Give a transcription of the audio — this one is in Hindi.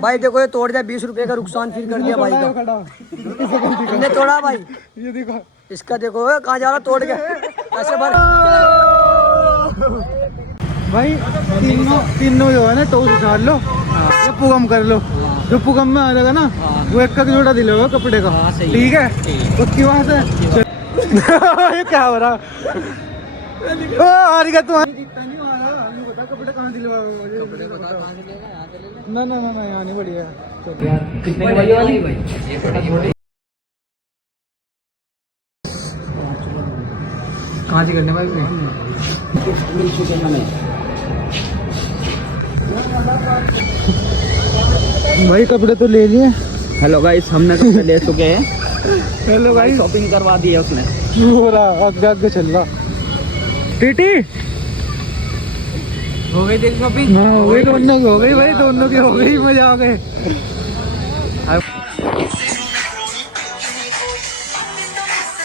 भाई देखो ये तोड़ दिया 20 रुपए का नुकसान फिर कर दिया भाई का। तुमने तोड़ा भाई, ये देखो इसका देखो कहाँ जा रहा तोड़ के ऐसे भर। भाई तीनों जो है ना टोस उछाल लो या पुगम कर लो। जो पुगम में आ जाएगा ना वो एक का जोड़ा दिलेगा कपड़े का। ठीक है उसकी वहां से ये क्या हो रहा हार गया तू। कपड़े कहाँ दिलवा मुझे ना ना ना यहाँ नहीं बढ़िया। कितने की वाली भाई? कहाँ से करने भाई भाई कपड़े तो ले लिए। हेलो गाइस, हमने कपड़े ले चुके हैं। हेलो भाई शॉपिंग करवा दी है उसने। हो रहा आगे आगे चल रहा। टीटी हो गई तेरी शॉपिंग? हो गई दोनों की हो गई भाई, दोनों की हो गई, मजा आ गए।